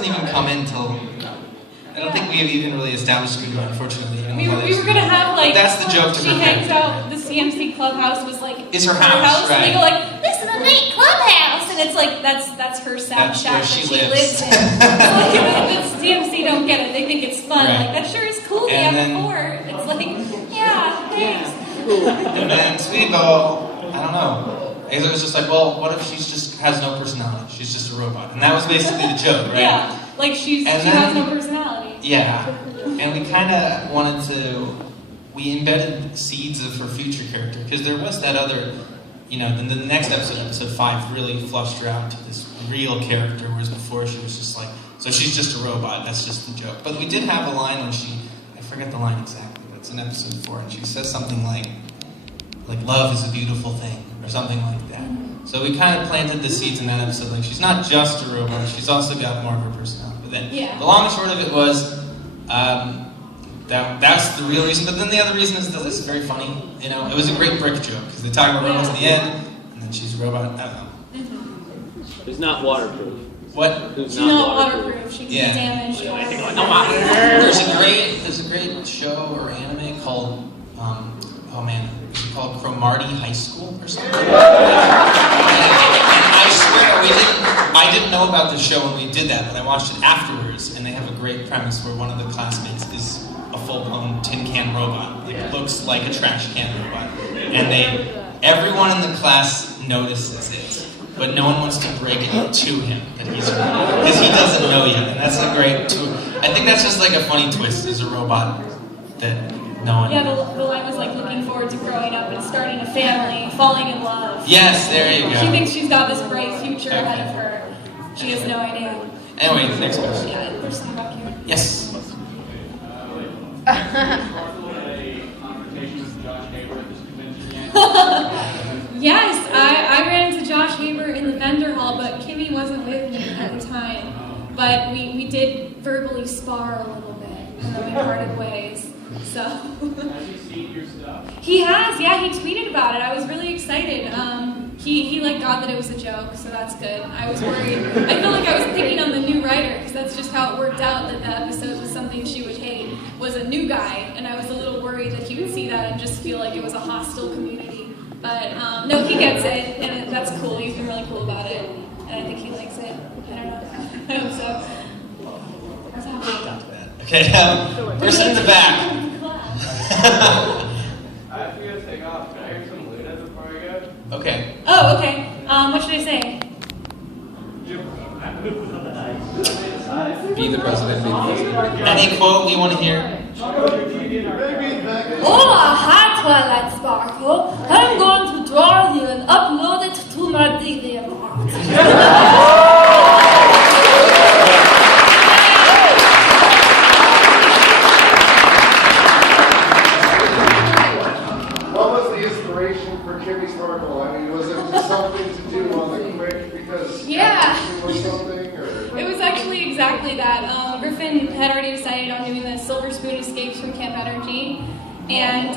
doesn't even come in till. I don't think we have even really established who, unfortunately. We were gonna have like. That's the joke to She hangs out. The CMC clubhouse was like. Is her house, right? And they go like, "This is a neat clubhouse," and it's like that's her sound shack that she lives in. The CMC don't get it. They think it's fun. Right. Like that sure is cool. They And have a fort. It's like, yeah, thanks. And then Sweetie-Bo, I don't know. It was just like, well, what if she just has no personality? She's just a robot, and that was basically the joke, right? Yeah, like she has no personality. Yeah, and we kind of wanted to. We embedded seeds of her future character because there was that other, then the next episode 5, really flushed her out to this real character, whereas before she was just like, so she's just a robot. That's just the joke. But we did have a line when I forget the line exactly. But it's in episode 4, and she says something like love is a beautiful thing, or something like that. So we kind of planted the seeds in that episode. Like, she's not just a robot; she's also got more of her personality. But then, the long and short of it was, that's the real reason. But then the other reason is that it's very funny. It was a great brick joke because they talk about robots at the end, and then she's a robot. I don't know. It's not waterproof. What? She's not waterproof. She can be damaged. There's a great show or anime called called Cromartie High School or something. And I swear I didn't know about the show when we did that, but I watched it afterwards, and they have a great premise where one of the classmates is a full-blown tin can robot. It looks like a trash can robot. And everyone in the class notices it, but no one wants to break it to him that he's a robot, because he doesn't know yet. And that's a great I think that's just like a funny twist, as a robot that no one... Yeah, the line was like looking forward to growing up and starting a family, falling in love. Yes, there you go. She thinks she's got this bright future ahead of her. She has no idea. Anyway, next question. Yeah, there's something back here. Yes. Yes, I ran into Josh Haber in the vendor hall, but Kimmy wasn't with me at the time. But we did verbally spar a little bit, and then we parted ways. So Has he seen your stuff? He has, yeah. He tweeted about it. I was really excited. He got that it was a joke, so that's good. I was worried. I felt like I was picking on the new writer because that's just how it worked out. That the episode was something she would hate was a new guy, and I was a little worried that he would see that and just feel like it was a hostile community. But no, he gets it, and that's cool. He's been really cool about it, and I think he likes it. I don't know. I hope so. What's happening? Okay, person in the back. I have to go take off. Can I hear some Luna before I go? Okay. Oh, okay. What should I say? Be the president. Any quote you want to hear? Oh, hi, Twilight Sparkle. I'm going to draw you and upload it to my DeviantArt. What was the inspiration for Kimmy Sparkle? I mean, was it just something to do on the quick because or something? Or? It was actually exactly that. Griffin had already decided on doing the Silver Spoon Escapes from Camp Energy, and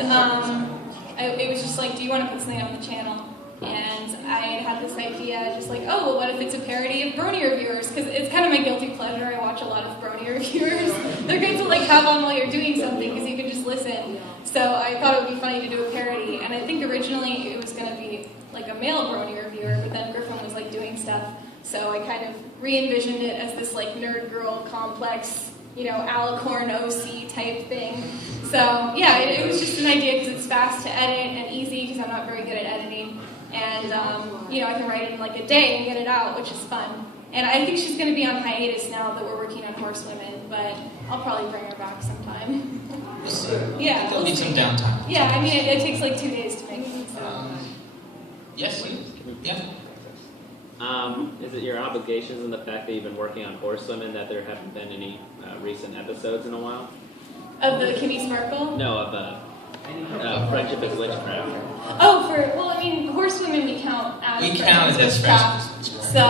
it was just like, do you want to put something on the channel? And I had this idea, just like, oh, well, what if it's a parody of Brony reviewers? Because it's kind of my guilty pleasure. I watch a lot of Brony reviewers. They're good to have on while you're doing something because you can just listen. So I thought it would be funny to do a parody, and I think originally it was going to be like a male Brony reviewer, but then Griffin was doing stuff. So I kind of re-envisioned it as this nerd girl complex, Alicorn OC type thing. So yeah, it was just an idea because it's fast to edit and easy because I'm not very good at editing. And I can write it in a day and get it out, which is fun. And I think she's going to be on hiatus now that we're working on Horsewomen, but I'll probably bring her back sometime. Yeah, There'll be some downtime. Yeah, I mean it takes 2 days to make it. So. Yes. Yeah. Is it your obligations and the fact that you've been working on Horsewomen that there haven't been any recent episodes in a while? Of the Kimmy Sparkle? No, of Friendship is Witchcraft. Oh, Horsewomen we count as Witchcraft. So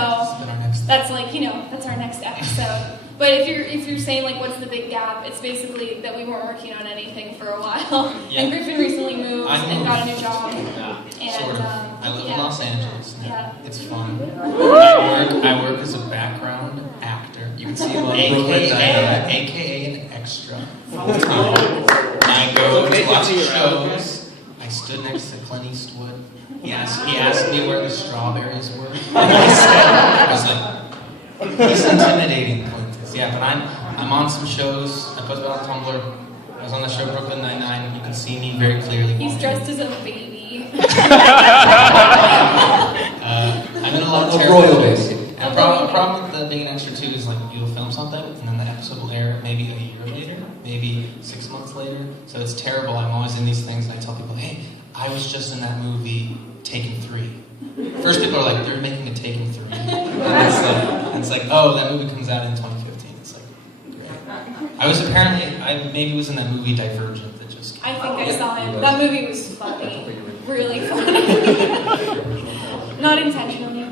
that's that's our next episode. But if you're saying what's the big gap, it's basically that we weren't working on anything for a while. Yeah. And Griffin recently moved and got a new job. Yeah. And, sort of. I live in Los Angeles. Yeah. It's fun. I work as a background actor. You See him on Brooklyn Nine-Nine. AKA an extra. I go to watch shows. I stood next to Clint Eastwood. He asked me where the strawberries were. I was like, he's intimidating, Clint. Yeah, but I'm on some shows. I posted on Tumblr. I was on the show Brooklyn Nine-Nine. You can see me very clearly. He's dressed as a baby. I'm in a lot of royal baby. And a problem with being an extra too is like you'll film something and then the episode will air maybe a year later, maybe 6 months later. So it's terrible. I'm always in these things and I tell people, hey, I was just in that movie Taken 3. First people are like, they're making a Taken 3. And it's like, oh, that movie comes out in 2015. It's like, great. I maybe was in that movie Divergent that just came I think I saw it. That movie was funny. Really funny. Not intentionally.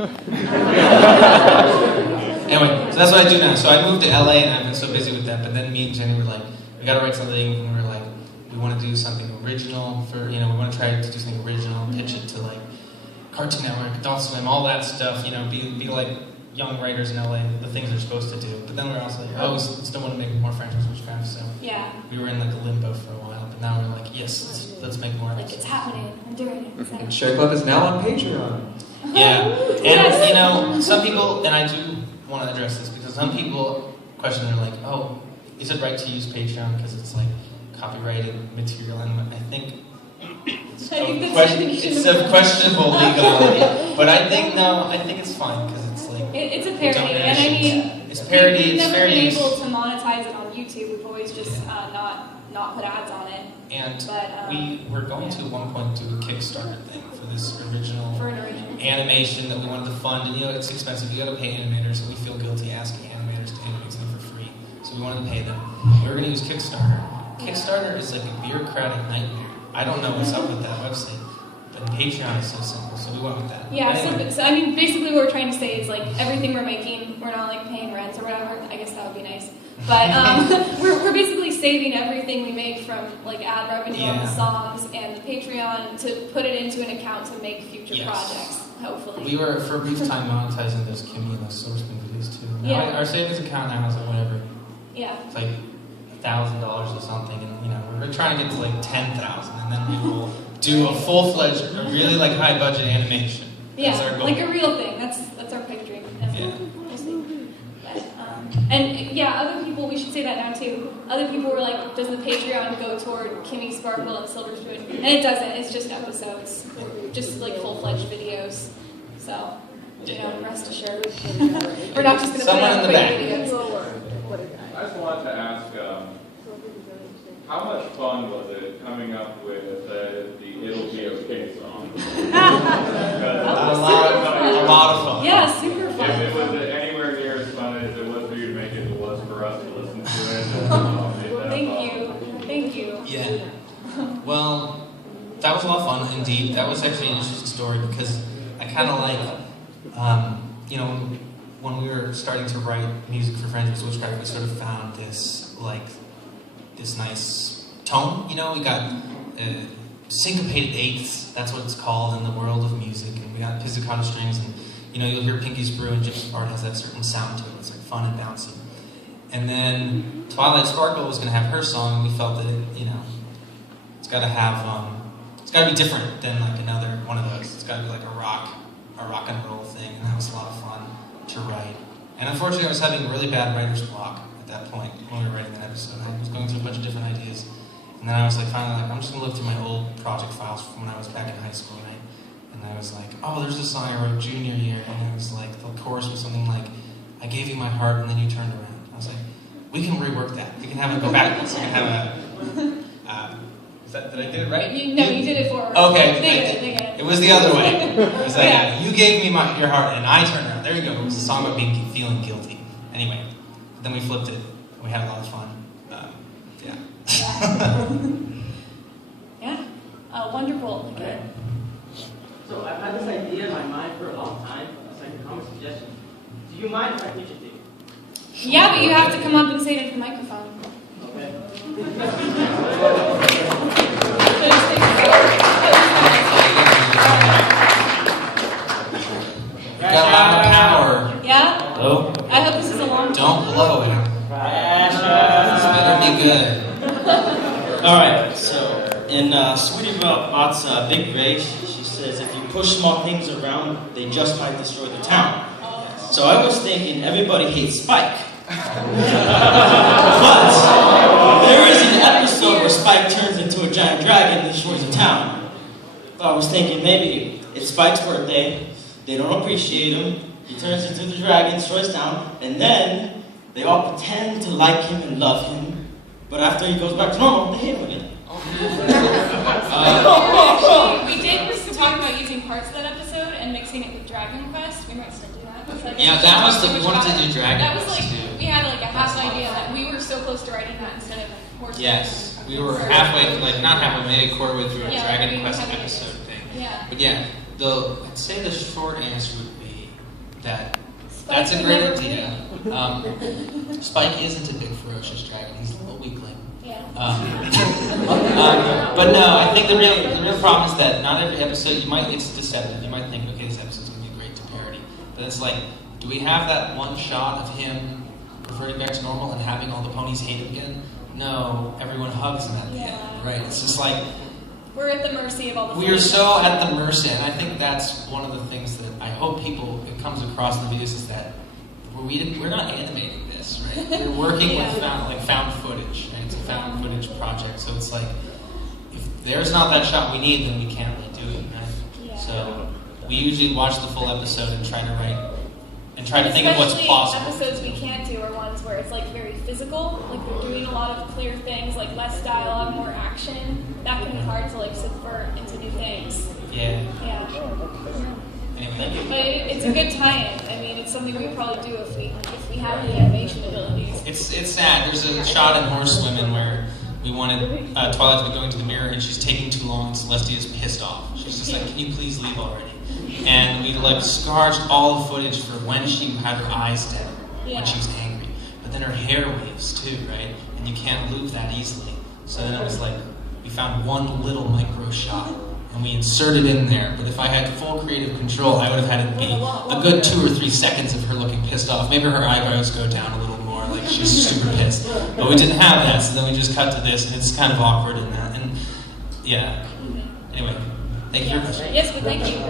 Anyway, so that's what I do now. So I moved to LA and I've been so busy with that. But then me and Jenny were like, we gotta write something. And we were like, we want to do something original for, we want to try to do something original, pitch it to like Cartoon Network, Adult Swim, all that stuff. Be like young writers in LA, the things they're supposed to do. But then we were also like, oh, we still want to make more French Witchcraft. So yeah, we were in like a limbo for a while. But now we're like, yes, let's make more. Like it's happening. I'm doing it. And Sherclop is now on Patreon. Yeah, and some people, and I do want to address this because some people question, they're like, oh, is it right to use Patreon because it's like copyrighted material? And I think it's of questionable legality. But I think it's fine because it's like it's a parody, and I mean it's parody. We've It's never fair been use. able to monetize it on YouTube. We've always just not put ads on it. And but, we were going to at one point do a Kickstarter thing for this original animation that we wanted to fund. And it's expensive. You got to pay animators, and we feel guilty asking animators to animate something for free. So we wanted to pay them. We were going to use Kickstarter. Kickstarter is like a bureaucratic nightmare. I don't know what's up with that website, but Patreon is so simple. So we went with that. Yeah. Anyway. So I mean, basically, what we're trying to say is like everything we're making, we're not like paying rent or whatever. I guess that would be nice. But we're basically saving everything we make from like ad revenue on the songs and the Patreon to put it into an account to make future projects, hopefully. We were for a brief time monetizing those Kimmy and those Silver Spoon videos too. Now our savings account now is like whatever. Yeah. It's like $1,000 or something, and we're trying to get to like 10,000, and then we will do a full-fledged, a really like high-budget animation. That's our goal. Like a real thing. That's our pipe dream. We'll see. And other people, we should say that now too. Other people were like, does the Patreon go toward Kimmy, Sparkle, and Silver Spoon? And it doesn't. It's just episodes, just like full-fledged videos. So, rest assured, we're not just going to put out quick videos. I just wanted to ask, how much fun was it coming up with the "It'll Be Okay" song? A lot of fun. Yeah, super fun. If it was anywhere near as fun as it was for you to make it was for us to listen to it. Thank you. Yeah. Well, that was a lot of fun, indeed. That was actually an interesting story because I kind of like, when we were starting to write music for French Witchcraft, we sort of found this nice tone. We got syncopated eighths. That's what it's called in the world of music. And we got pizzicato strings, and you'll hear Pinky's Brew and Gypsy Bard has that certain sound to it. It's like fun and bouncy. And then Twilight Sparkle was going to have her song, and we felt that it's got to have it's got to be different than like another one of those. It's got to be like a rock and roll thing, and that was a lot of fun to write. And unfortunately, I was having a really bad writer's block at that point when we were writing that episode. I was going through a bunch of different ideas, and then I was finally I'm just gonna look through my old project files from when I was back in high school, and I was like, oh, there's this song I wrote junior year, and it was like the chorus was something like, I gave you my heart and then you turned around. I was like, we can rework that. We can have it go backwards. We can have did I get it right? You did it forward. Okay. They get it. It was the other way. It was like, you gave me your heart and I turned around. There you go. It was a song about feeling guilty. Anyway, then we flipped it. And we had a lot of fun. Wonderful. Okay. So I've had this idea in my mind for a long time. It's like a common suggestion. Do you mind if I pitch it to you? Yeah, but you have to come up and say it into the microphone. Okay. Got a lot of power. Yeah? Hello? I hope this is a long Don't Don't blow it. This better be good. Alright, so in Sweetie Bot's Big Race, she says if you push small things around, they just might destroy the town. So I was thinking everybody hates Spike. But there is an episode where Spike turns into a giant dragon and destroys a town. So I was thinking maybe it's Spike's birthday, they don't appreciate him, he turns into the dragon, destroys town, and then they all pretend to like him and love him, but after he goes back to normal, they hate him again. We did talk about using parts of that episode and mixing it with Dragon Quest. We might still do that. Yeah, that was we wanted to do Dragon That was Quest like, too. we had like a half idea that we were so close to writing that instead of horse. Yes, we were halfway, like not halfway, maybe a quarter way through a Yeah, Dragon we Quest had it. episode thing. Yeah. But yeah, I'd say the short answer would be that Spike that's a would great never idea. Spike isn't a big ferocious dragon; he's a little weakling. Yeah. But no, I think the real problem is that not every episode it's deceptive. You might think, okay, this episode's gonna be great to parody, but it's like, do we have that one shot of him reverting back to normal and having all the ponies hate him again? No, everyone hugs him at the end, right? It's just like We're at the mercy of all the. we are so at the mercy, and I think that's one of the things that I hope it comes across in the videos is that we're not animating this, right? We're working with found footage, right? It's a found footage project, so it's like if there's not that shot we need, then we can't really do it, right? Yeah. So we usually watch the full episode and try to write and try to think of what's possible. Episodes we can't do are ones where it's like very physical, like we're doing a lot of clear things, like less dialogue, more action. That can be hard to like subvert into new things. Yeah. Yeah. Anyway. But it's a good tie-in. I mean, it's something we would probably do if we have the animation abilities. It's sad. There's a shot in Horsewomen where we wanted Twilight to be going to the mirror and she's taking too long and Celestia's pissed off. She's just like, can you please leave already? And we like scarred all the footage for when she had her eyes dead, when she was angry. But then her hair waves too, right? And you can't loop that easily. So then it was like, we found one little micro shot and we inserted in there. But if I had full creative control, I would have had it be a good 2 or 3 seconds of her looking pissed off. Maybe her eyebrows go down a little more, like she's super pissed. But we didn't have that, so then we just cut to this, and it's kind of awkward in that. And yeah. Anyway, thank you very much. Yes, but thank you.